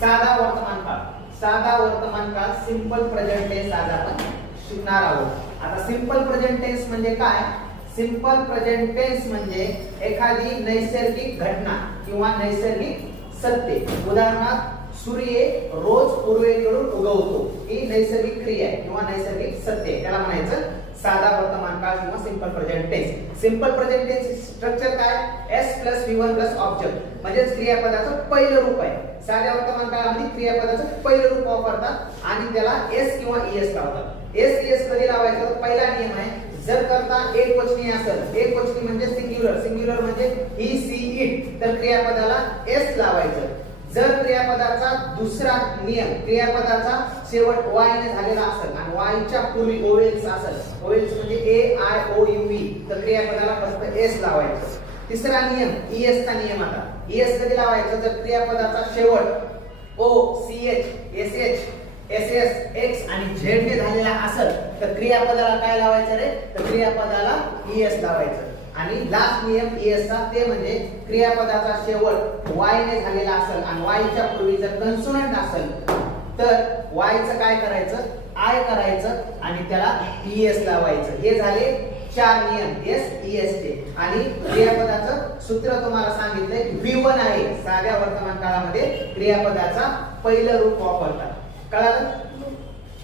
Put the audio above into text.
साधा वर्तमान काळ. साधा वर्तमान काळ सिंपल प्रेझेंट टेन्स आज आपण शिकणार आहोत. आता सिंपल प्रेझेंट टेन्स म्हणजे काय? सिंपल प्रेझेंट टेन्स म्हणजे एखादी नैसर्गिक घटना किंवा नैसर्गिक सत्य. उदाहरणार्थ सूर्य रोज पूर्वेकडून उगवतो, ही नैसर्गिक क्रिया आहे किंवा नैसर्गिक सत्य आहे. त्याला म्हणायचं साधा वर्तमान काळ किंवा simple present tense. Simple present tense structure काय? S + V1 + ऑब्जेक्ट म्हणजे क्रियापदाचं पहिलं रूप आहे. साध्या वर्तमान काळामध्ये क्रियापदाचं पहिलं रूप वापरतात आणि त्याला S किंवा ES लावतात. S कधी लावायचं? पहिला नियम आहे, जर करता एकवचनी असेल, एकवचनी म्हणजे सिंग्युलर, सिंग्युलर म्हणजे ही सी इट, तर क्रियापदाला S लावायचं. जर क्रियापदाचा दुसरा नियम, क्रियापदाचा शेवट y ने झालेला असेल आणि y च्या पूर्वी ओवेल्स असेल, ओवेल्स म्हणजे AIOUE, तर क्रियापदाला फक्त S लावायचं. तिसरा नियम ES चा नियम. आता ES कधी लावायचं? जर क्रियापदाचा शेवट O CH SH SS X आणि Z ने झालेला असेल, तर क्रियापदाला काय लावायचं रे? तर क्रियापदाला ES लावायचं. आणि लास्ट नियम ES चा ते म्हणजे क्रियापदाचा शेवट y ने झालेला असेल आणि y च्या पूर्वी जर कन्सोनंट असेल, तर y चं काय करायचं? I करायचं आणि त्याला ES लावायचं. हे झाले 4 नियम S ES चे. आणि क्रियापदाचं सूत्र तुम्हाला सांगितलंय V1 आहे. साध्या वर्तमान काळामध्ये क्रियापदाचा पहिलं रूप वापरतात. कळालं?